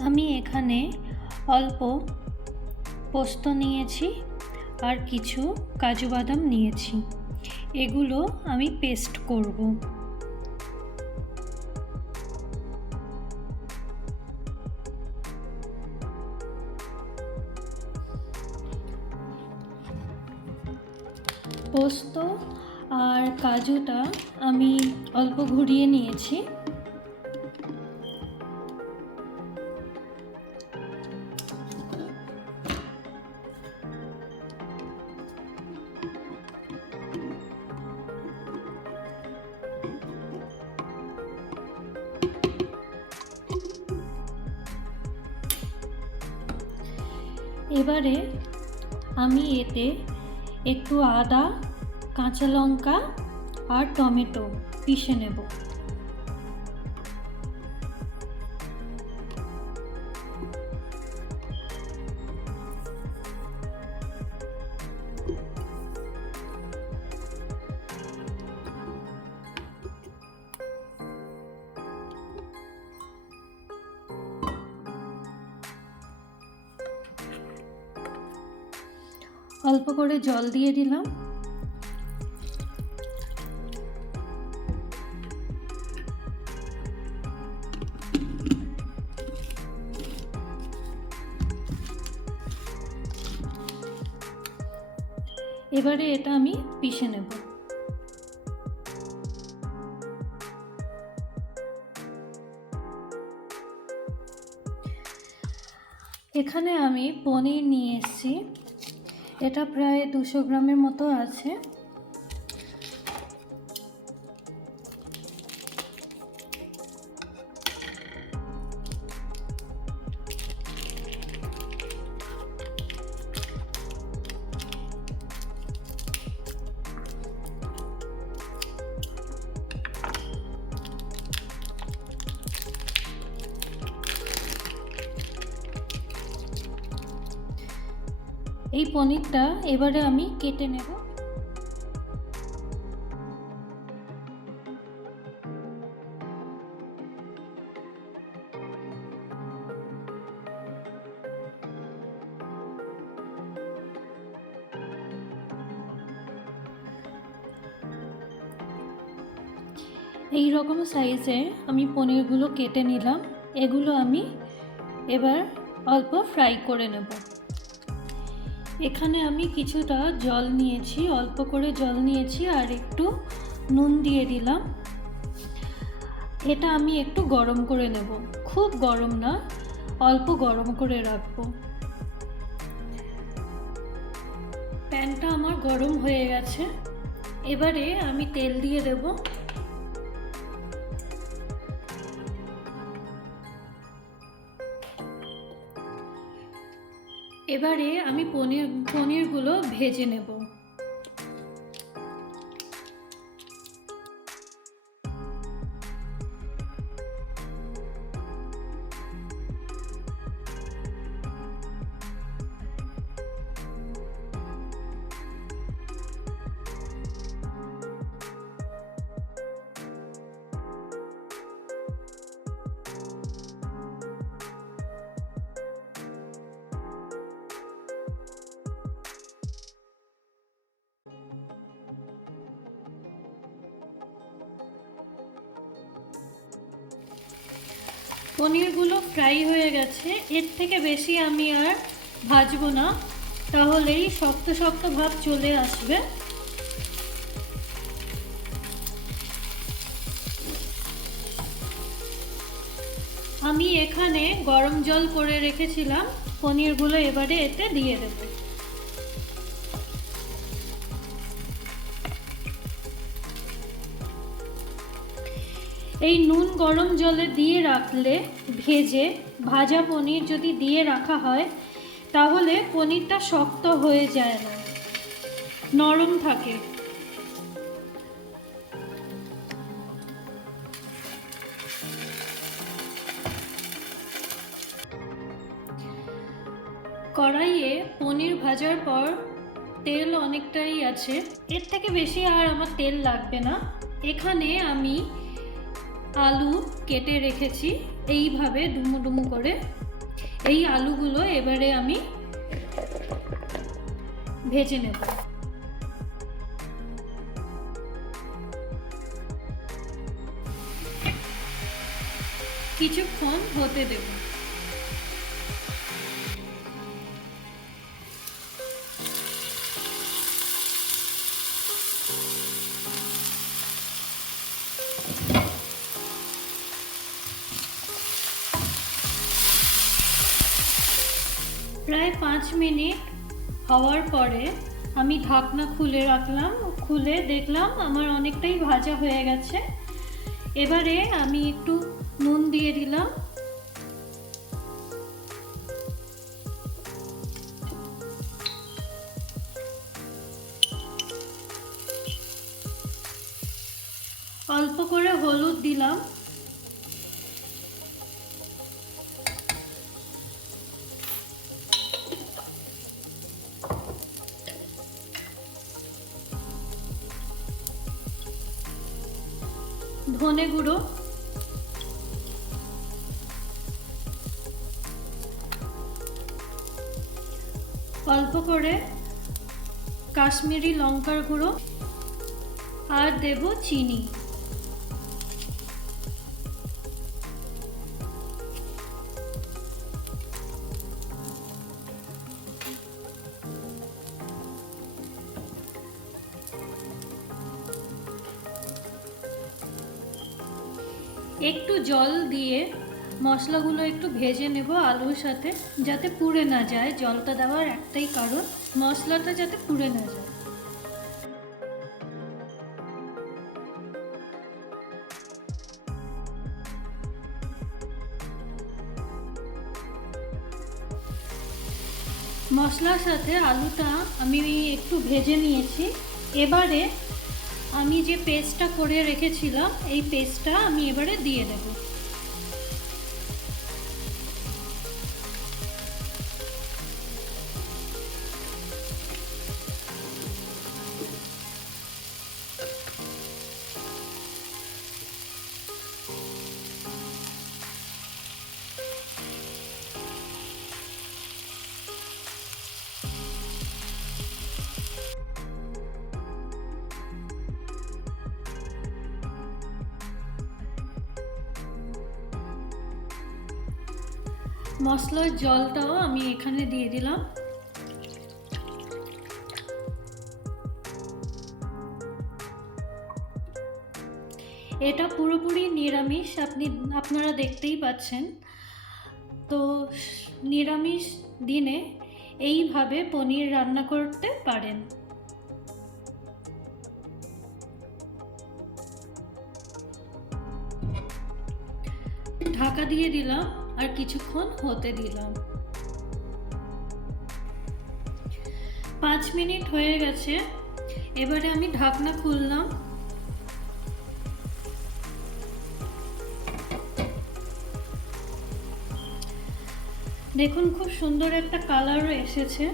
আমি এখানে অল্প পোস্ত নিয়েছি আর কিছু কাজু বাদাম নিয়েছি। এগুলো আমি পেস্ট করব। পোস্ত আর কাজুটা আমি অল্প ঘুরিয়ে নিয়েছি। এবারে আমি এতে একটু আদা কাঁচা লঙ্কা আর টমেটো পিষে নেব। অল্প করে জল দিয়ে দিলাম। এবারে এটা আমি পিষে নেব। এখানে আমি পনির নিয়ে এসেছি। এটা প্রায় দুশো গ্রামের মতো আছে। এই পনিরটা এবারে আমি কেটে নেব। এই রকম সাইজে আমি পনিরগুলো কেটে নিলাম। এগুলো আমি এবার অল্প ফ্রাই করে নেব। এখানে আমি কিছুটা জল নিয়েছি, অল্প করে জল নিয়েছি আর একটু নুন দিয়ে দিলাম। এটা আমি একটু গরম করে নেব। খুব গরম না, অল্প গরম করে রাখব। প্যানটা আমার গরম হয়ে গেছে। এবারে আমি তেল দিয়ে দেব। এবারে আমি পনির পনিরগুলো ভেজে নেব। পনিরগুলো ফ্রাই হয়ে গেছে। এর থেকে বেশি আমি আর ভাজবো না। তাহলেই শক্ত শক্ত ভাব চলে আসবে। আমি এখানে গরম জল করে রেখেছিলাম। পনিরগুলো এবারে এতে দিয়ে দেবো। এই নুন গরম জলে দিয়ে রাখলে ভেজে ভাজা পনির যদি দিয়ে রাখা হয়, তাহলে পনিরটা শক্ত হয়ে যায় না। নরম থাকে। কড়াইয়ে পনির ভাজার পর তেল অনেকটাই আছে। এর থেকে বেশি আর আমার তেল লাগবে না। এখানে আমি আলু কেটে রেখেছি, এইভাবে ডুমো ডুমো করে। এই আলুগুলো এবারে আমি ভেজে নেব। কিছুক্ষণ হতে দেব। প্রায় পাঁচ মিনিট হওয়ার পরে আমি ঢাকনা খুলে রাখলাম, খুলে দেখলাম আমার অনেকটাই ভাজা হয়ে গেছে। এবারে আমি একটু নুন দিয়ে দিলাম। অল্প করে হলুদ দিলাম। ধনে গুঁড়ো। অল্প করে কাশ্মীরি লঙ্কার গুঁড়ো। আর দেব চিনি। একটু জল দিয়ে মশলাগুলো একটু ভেজে নেব আলুর সাথে, যাতে পুড়ে না যায়। জলটা দেওয়ার একটাই কারণ, মশলাটা যাতে পুড়ে না যায়। মশলার সাথে আলুটা আমি একটু ভেজে নিয়েছি। এবারে আমি যে পেস্টটা করে রেখেছিলাম এই পেস্টটা আমি এবারে দিয়ে দেব। মশলার জলটাও আমি এখানে দিয়ে দিলাম। এটা পুরোপুরি নিরামিষ, আপনি, আপনারা দেখতেই পাচ্ছেন। তো নিরামিষ দিনে এইভাবে পনির রান্না করতে পারেন। ঢাকা দিয়ে দিলাম। আর কিছুক্ষণ হতে দিলাম। পাঁচ মিনিট হয়ে গেছে। এবারে আমি ঢাকনা খুললাম। দেখুন খুব সুন্দর একটা কালারও এসেছে।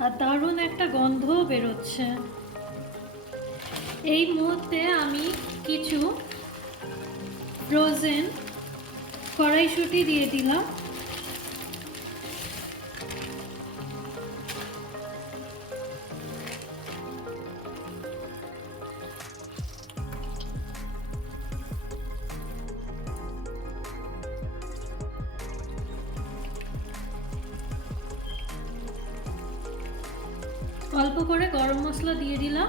আর দারুণ একটা গন্ধও বেরোচ্ছে। এই মুহূর্তে আমি কিছু ফ্রোজেন কড়াইশুঁটি দিয়ে দিলাম। অল্প করে গরম মশলা দিয়ে দিলাম।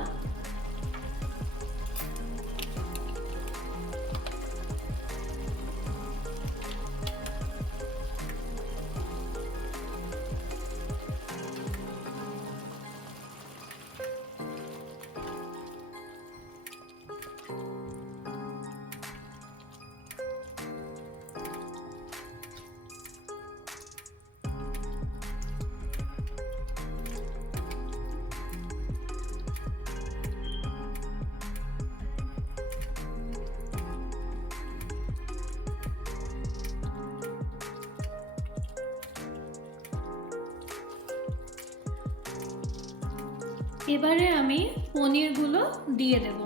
এবারে আমি পনিরগুলো দিয়ে দেব।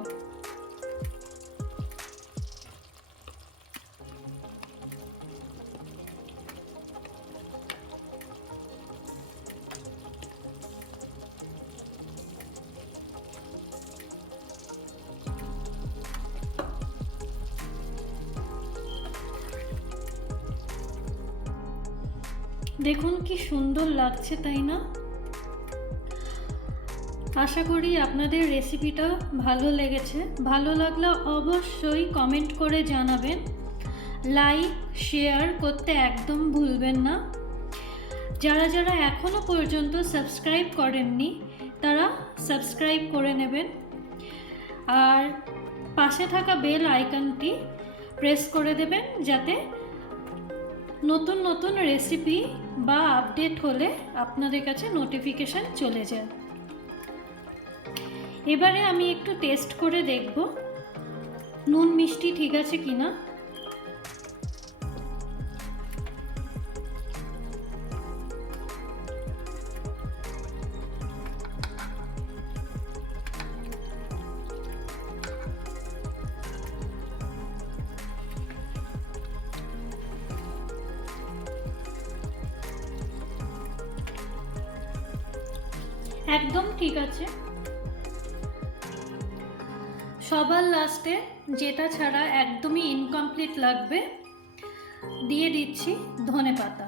দেখুন কি সুন্দর লাগছে তাই না? আশা করি আপনাদের রেসিপিটা ভালো লেগেছে। ভালো লাগলে অবশ্যই কমেন্ট করে জানাবেন। লাইক শেয়ার করতে একদম ভুলবেন না। যারা যারা এখনও পর্যন্ত সাবস্ক্রাইব করেননি, তারা সাবস্ক্রাইব করে নেবেন। আর পাশে থাকা বেল আইকনটি প্রেস করে দেবেন, যাতে নতুন নতুন রেসিপি বা আপডেট হলে আপনাদের কাছে নোটিফিকেশান চলে যায়। এবারে আমি একটু টেস্ট করে দেখব। নুন মিষ্টি ঠিক আছে কিনা? একদম ঠিক আছে। সবার লাস্টে যেটা ছাড়া একদমই ইনকমপ্লিট লাগবে দিয়ে দিচ্ছি ধনে পাতা